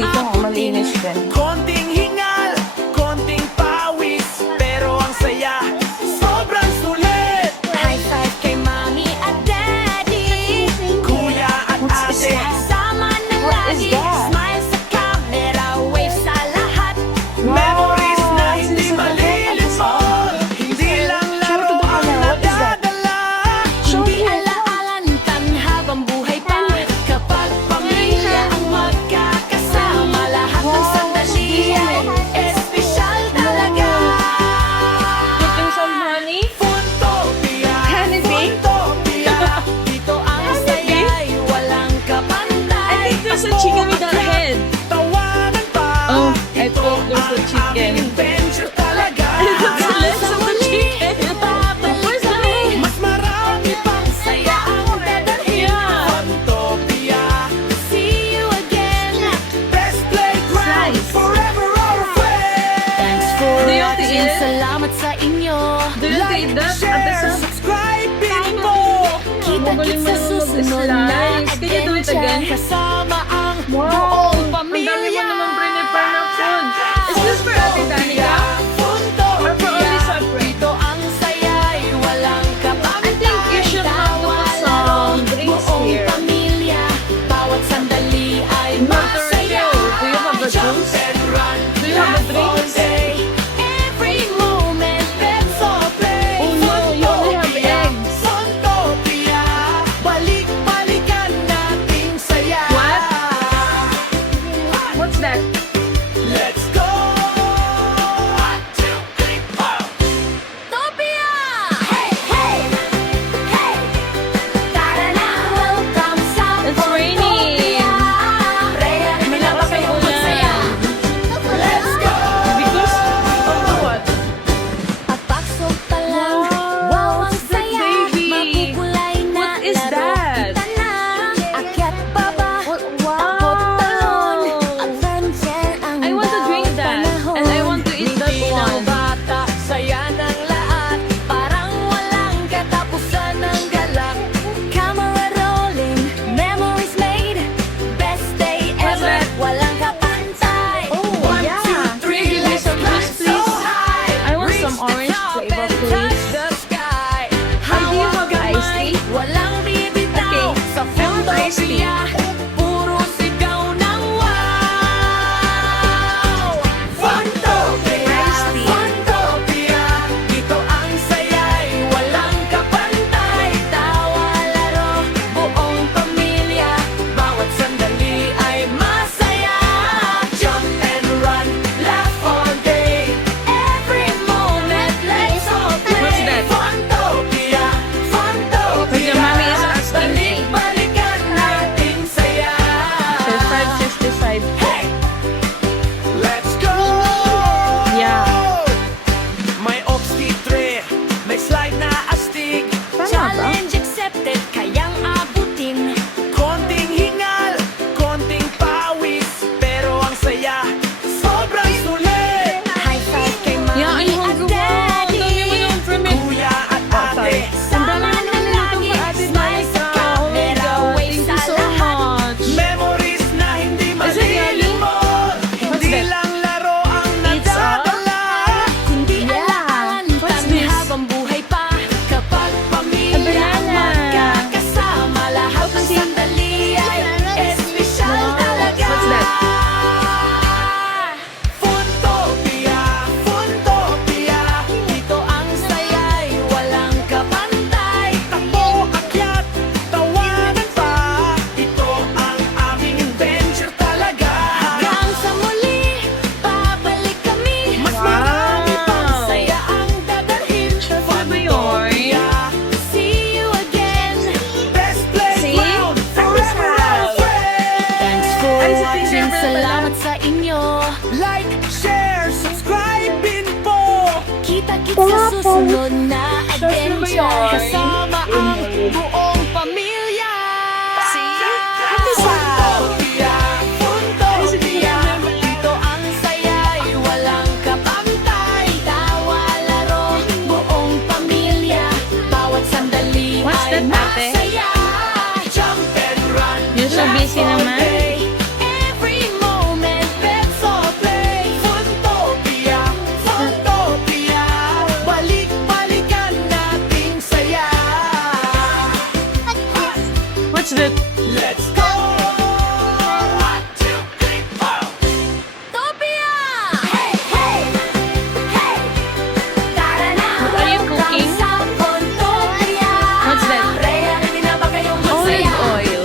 dito, abutin. malinis din. Konting hingal, konting pawis, pero ang saya, sobrang sulit. High five kay mommy at daddy. Kuya at ate, Sama na What is lagi. that? Smile sa camera, wave sa lahat. memories na hindi malilimot. Hindi lang laro ang nadadala. Hindi alaalantan habang buhay pa. Kapag pamilya ang magkakasama, lahat ng sandali ay espesyal talaga. Putting some honey? Funtopia, Canopy? Funtopia. Dito ang saya'y walang kapantay. I think there's a chicken with a head. Tawanan pa. Oh, I Ito thought there's a ang chicken. aming adventure talaga. It's less of a chicken. Babalik kami. Mas marami pang Saya ang dadalhin. Yeah. Funtopia. See you again. Best playground, Nice. forever our friends. Thanks for Do you want to watching. eat it? Salamat sa inyo. Do you Like, eat that? share, Ate Sam? subscribe, pinto. Kita-kits Magaling mo sa naman susunod na mag-slice. Can you do it adventure. again? Kasama ang Wow! buong Ang dami pamilya. mo naman prepare na food. Is this for Ate Danica? Or for only Sabri? Dito ang saya'y walang kapantay. I think you should have to put some drinks Buong here. pamilya, bawat sandali ay masaya. Do you have a Jump juice? and run, Do you have a laugh all drinks? day. Every moment, let's all play. Oh no, you only have eggs. Funtopia, balik-balikan nating saya. What? What's that? Let's go! 1, 2, 3, 4. Topia! Hey, hey, hey! Tara na, welcome sa It's raining. Rhea, nila ba kayo magsaya? Let's go! Because of what? Papasok pa lang, Wow, wow, ang what's that, saya. baby? Makukulay na What is laro. that? Kita na, akyat baba, What? takot talon. Wow! Adventure ang I want to drink bawat that. panahon. And I want to eat that Ngiti ng one. bata, saya ng lahat. Parang walang katapusan ng galak. Camera rolling, memories made. Best day What's ever, that? walang kapantay. Oh, 1, yeah. 2, 3, let's Some fly juice, so please. high. I want Reach some the orange top flavor, and please. touch the sky. And do you have Hawak iced kamay, tea? Walang bibitaw Okay. sa I want iced tea. Funtopia. Puro sigaw ng wow. Funtopia, Iced tea. Funtopia. Dito ang saya'y walang kapantay. Tawa, laro, buong pamilya. Bawat sandali ay masaya. Jump and run, laugh all day. Every moment, let's all play. What's that? Funtopia, Funtopia. But your mommy is asking me. Balik-balikan nating saya. So 565. Hey! Let's go! Yeah. May off-speed trip, may slide na astig. Tama ba? Challenge accepted, kayang abutin. Konting hingal, konting pawis, pero ang saya, sobrang sulit. High five kay Yeah, mommy I'm at hungry. Wow, ang dami mo daddy. naman from it. Kuya at Sorry. ate, Ang dami mo naman niluto for Ate Danica. Oh my God, thank you so much. memories na hindi Is it yummy? malilimot. What's Hindi that? lang laro ang It's nadadala. Kundi Yeah. What's alaan this? habang buhay pa. Kapag pamilya A ang banana. magkakasama, lahat ng sandali ay espesyal Wow. talaga. What's that? Funtopia, Funtopia. Dito ang saya'y walang kapantay. Takbo, akyat, tawanan pa. Ito ang aming adventure talaga. Hanggang sa muli, babalik kami. Mas Wow. marami pang Saya ang dadalhin. Ano ba yun? See you again. Best playground, forever our friends. Thanks for Ay, si watching. Tinker pala. Salamat sa inyo. Like, share, subscribe din po. Kita-kits sa susunod na adventure. yun? Kasama ang buong pamilya. Funtopia, Funtopia. Dito ang saya'y walang kapantay. Tawa, laro, buong pamilya. Bawat sandali What's ay that, ate? masaya. Jump and run, You're so busy laugh all naman. day. Every moment, that? Let's go! 1, 2, 3, 4! Topia! Hey, hey, hey! Tara na! What are you cooking? Sa Pontopia! What's that? Rhea, ready na ba kayong Olive magsaya? oil.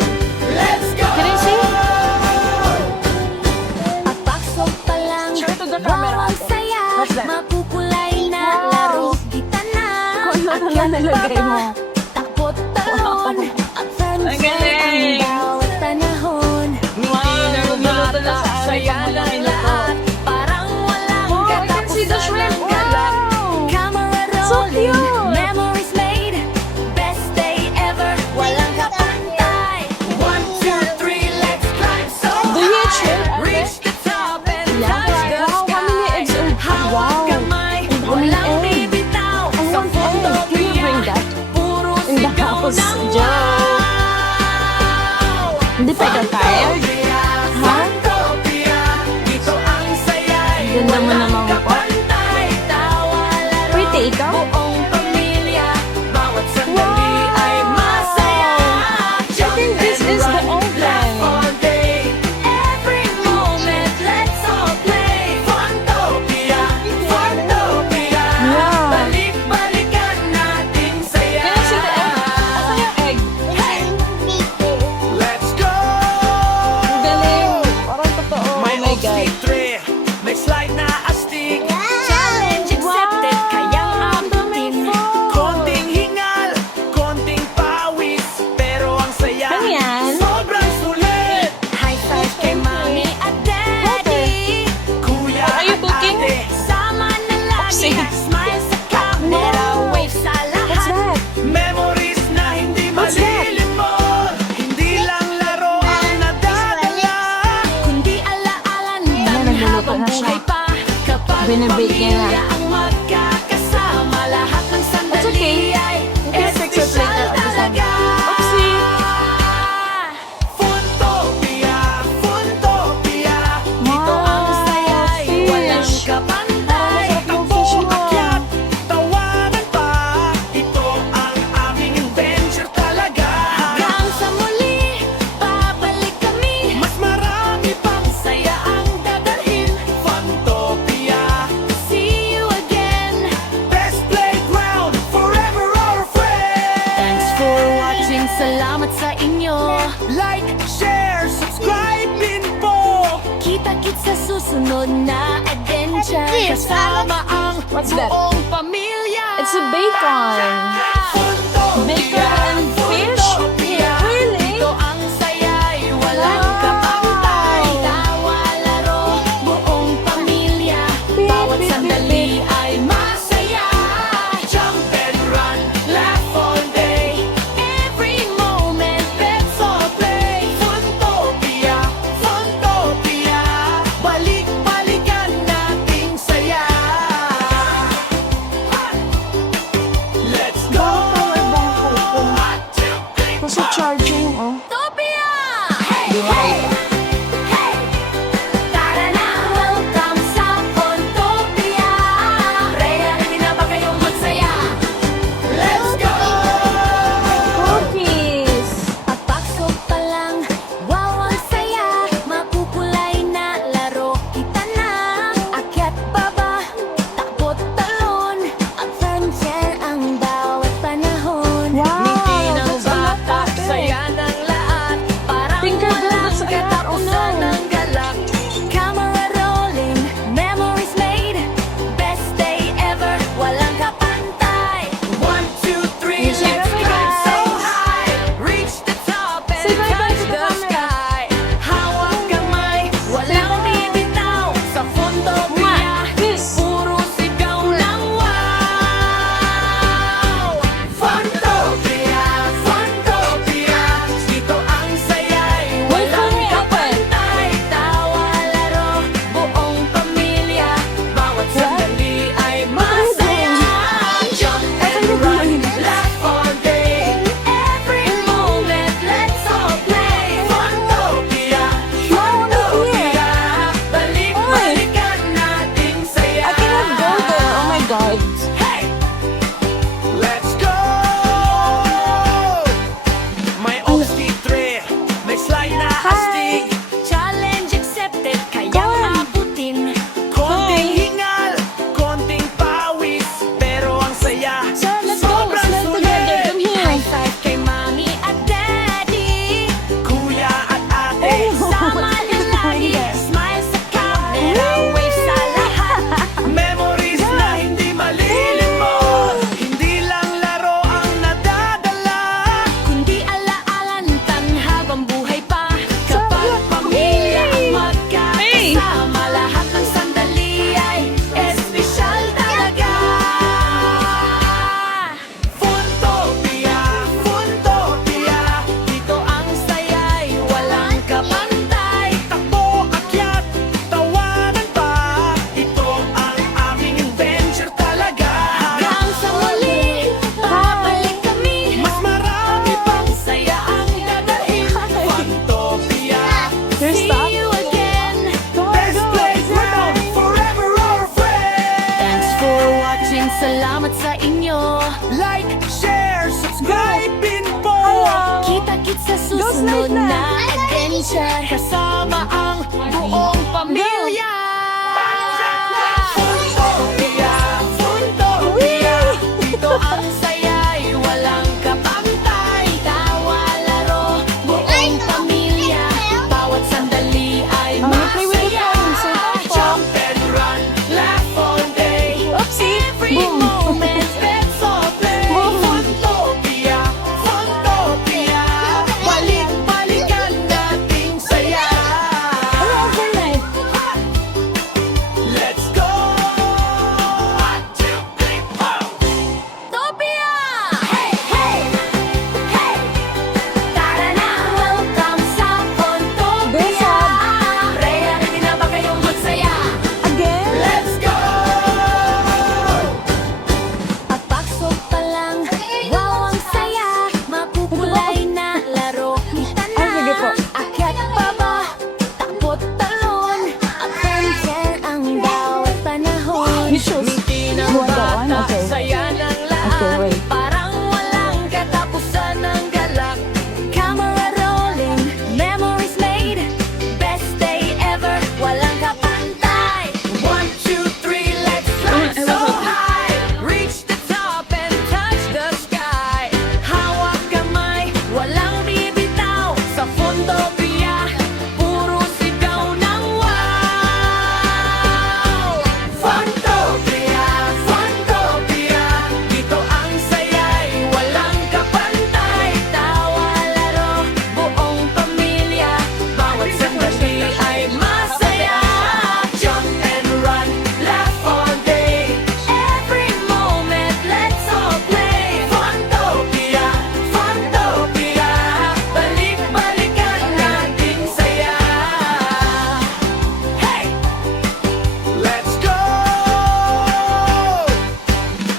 Let's go! Can I see? Pagpasok pa lang, Show it to the camera. wow, ang saya. What's that? Makukulay na Wow. laro, kita na. Kung ano na Akyat nilagay baba, mo. takot talon, at Ang sunset galing. ang bawat panahon. Wow, nagluluto na sa Saya amin ng yung lahat, parang walang Wow, I can see the katapusan shrimp. ng galak. Wow! Camera So rolling, cute. memories made, best day ever, walang kapantay. 1, 2, 3, let's climb so Do you eat high! shrimp? Reach the top and Yeah. touch the Wow, how many eggs are- Hawak Wow. kamay, Ang daming walang egg. bibitaw I sa want egg. Can you Pontopia. bring that? Puro In the sigaw house, ng Joe. Hindi pa ikaw tired? Ha? Pontopia, dito ang saya'y Ganda mo walang naman po. kapantay. Tawa, laro, Pretty, ikaw? buong pamilya, bawat sandali ay masaya. I think this is the old Laugh one. all day, every moment, let's all play. Pontopia, Pontopia, Yeah. balik-balikan nating saya. Can I see the egg? Asan yung egg? Let's go! Ang galing. Parang totoo. May Oh my God. oxy tray, may slide na astig. Challenge accepted, kayang abutin. Konting hingal, konting pawis, pero ang saya Ano yan? sobrang sulit. High five kay mommy at daddy. Kuya Are you at cooking? ate, Sama na lagi, Oopsie. smile sa camera, wave sa What's lahat. that? memories na hindi What's that? malilimot. Hindi lang laro ang nadadala. Kundi alaala ng nagluluto habang na siya. buhay pa. Kapag Binibake niya na. pamilya ang magkakasama, lahat ng It's sandali okay. ay You can fix it espesyal later at the time. talaga. Oopsie. Pontopia, Pontopia, dito ang Wow, saya'y walang fish. kapantay. Parang masarap yung fish mo. Akyat, tawanan pa, ito ang aming adventure talaga. Hanggang sa muli, babalik kami. Mas marami pang saya ang dadalhin. Pontopia, See you again. best playground, forever our friend. Thanks for watching. Salamat sa inyo. Like, share, subscribe din po. Kita-kits sa susunod na adventure. Kasama ang What's that? buong pamilya. It's a bacon. Bacon and fish? Really? Ito ang saya'y walang Wow. kapantay. Tawa, laro, buong pamilya. Beep, Bawat beep, sandali ay masaya. Jump and run, laugh all day. Every moment, let's all play. Pontopia, Pontopia, balik-balikan nating saya. Let's go! Bakit bang kuko? 1, 2, 3, Tapos na adventure kasama ang buong pamilya. Funtopia, Funtopia, dito ang saya'y walang kapantay. Tawa, laro, buong pamilya, bawat sandali ay play with the masaya. friends, so fun. Jump and run, laugh all day. Oopsie! Every Boom! moment, let's all play. Funtopia, Funtopia, balik-balikan nating saya. Ano overnight? Let's go! 1, 2, 3, 4! Topia! Hey, hey, hey! Tara na, welcome sa Funtopia. Besad. Rhea, ready na ba kayong magsaya? Again? Let's go! Papasok pa lang, wow ang saya. Makukulay na laro, kita na. Ay, sige po. Akyat pa ba, takot talon. Adventure ang bawat panahon. You choose. Ngiti ng You want that one? bata, Okay. saya ng lahat. Okay, wait. Parang walang katapusan ng galak. Camera rolling, memories made. Best day ever, walang kapantay. 1, 2, 3, let's climb so high! Reach the top and touch the sky. Hawak kamay, walang bibitaw. Sa Funtopia, puro sigaw ng wow. Funtopia, Funtopia, Dito ang saya'y walang kapantay. Tawa, laro, buong pamilya, bawat sandali ay masaya. jump and run, laugh all day. Every moment, let's all play. Funtopia, Funtopia, Balik-balikan nating saya. hey! Let's go!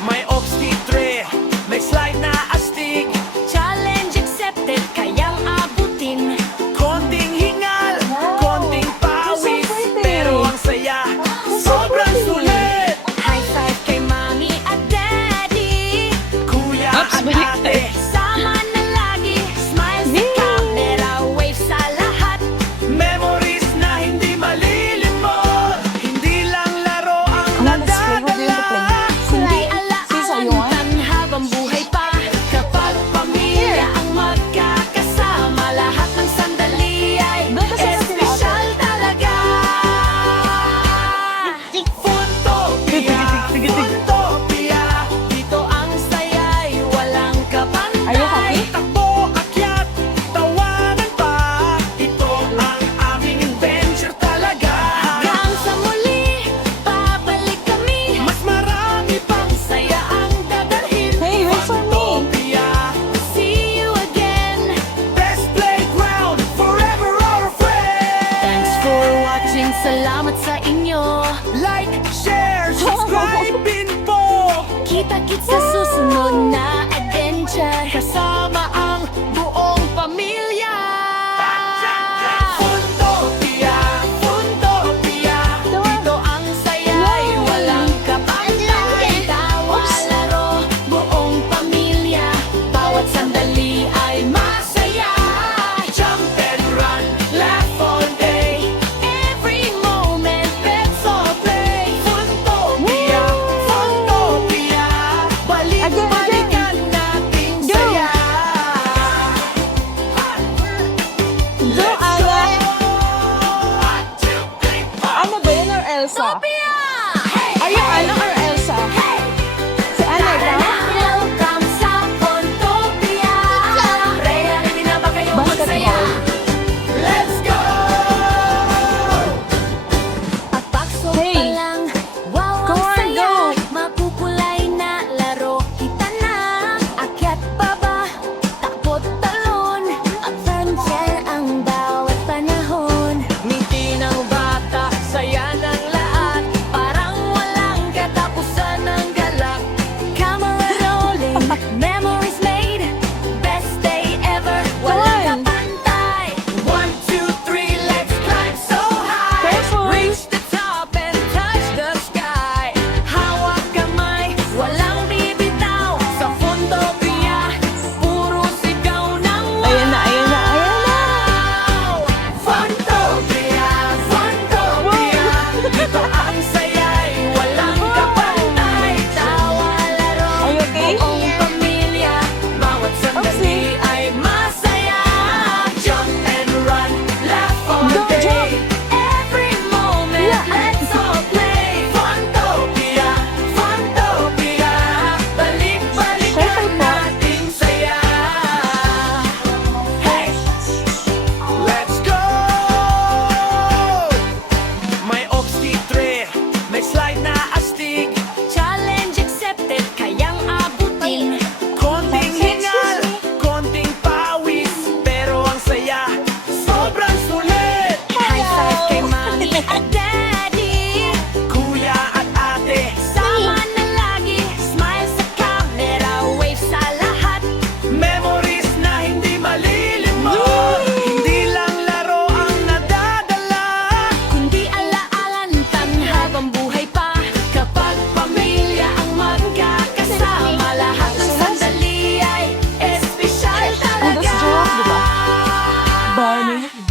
May obstitre, may slide na astig. Challenge accepted, kayang abutin. Konting hingal, konting pawis, so pretty. pero ang saya, sobrang sulit. High five kay mami at daddy. Kuya at ate, Sama na lagi, smile sa camera, wave sa lahat. memories na hindi malilimot. Hindi lang laro ang Come on, let's play. What do you want to play? Kundi Sisa, you want? alaantan habang buhay pa. Kapag pamilya ang magkakasama, lahat ng sandali ay Doon ka sa espesyal talaga. Funtopia, Funtopia, Dito ang saya'y walang kapantay. Are you happy? takbo, akyat, tawanan pa. Ito ang aming adventure talaga. Hanggang sa muli, babalik kami. Mas marami pang Saya ang dadalhin. Hey, wait for me! Funtopia, See you again. best playground, forever our friend. Thanks for watching. Salamat sa inyo. Like, share, subscribe din po. Kita-kits sa susunod na adventure. Kasama ang buong pamilya. Funtopia, Funtopia, Dito ang saya'y walang kapantay. Tawa, laro, buong pamilya, bawat sandali ay masaya. jump and run, laugh all day. Every moment, let's all play. Funtopia, Funtopia, balik-balikan nating Go! saya. Do, Ana? 1, 2, 3, 4. Ana ba yun or Elsa? Pia! Are you Ana or Elsa? Si Ana ba? Welcome sa Funtopia. Rhea, ready na ba kayong Basketball. magsaya? Let's go! Papasok Hey. pa lang, wow ang Come on, saya. go. Makukulay na laro, kita na. Akyat pa ba, takot talon. Adventure ang bawat panahon. Ngiti ng bata, saya ng lahat. Parang walang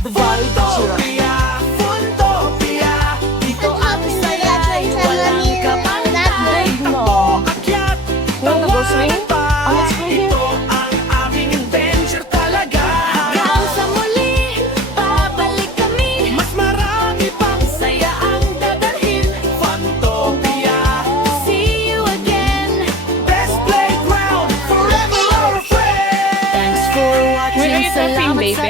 the Valley Picture. Funtopia, dito ang saya'y walang kapantay. No. Akyat, You want to go swing? Oh, let's go here. ito ang aming adventure talaga. Hanggang sa muli, babalik kami. Mas marami pang saya ang dadalhin. Funtopia, See you again. best playground, forever our friends. Thanks for watching. Where are you surfing, Salamat baby? sa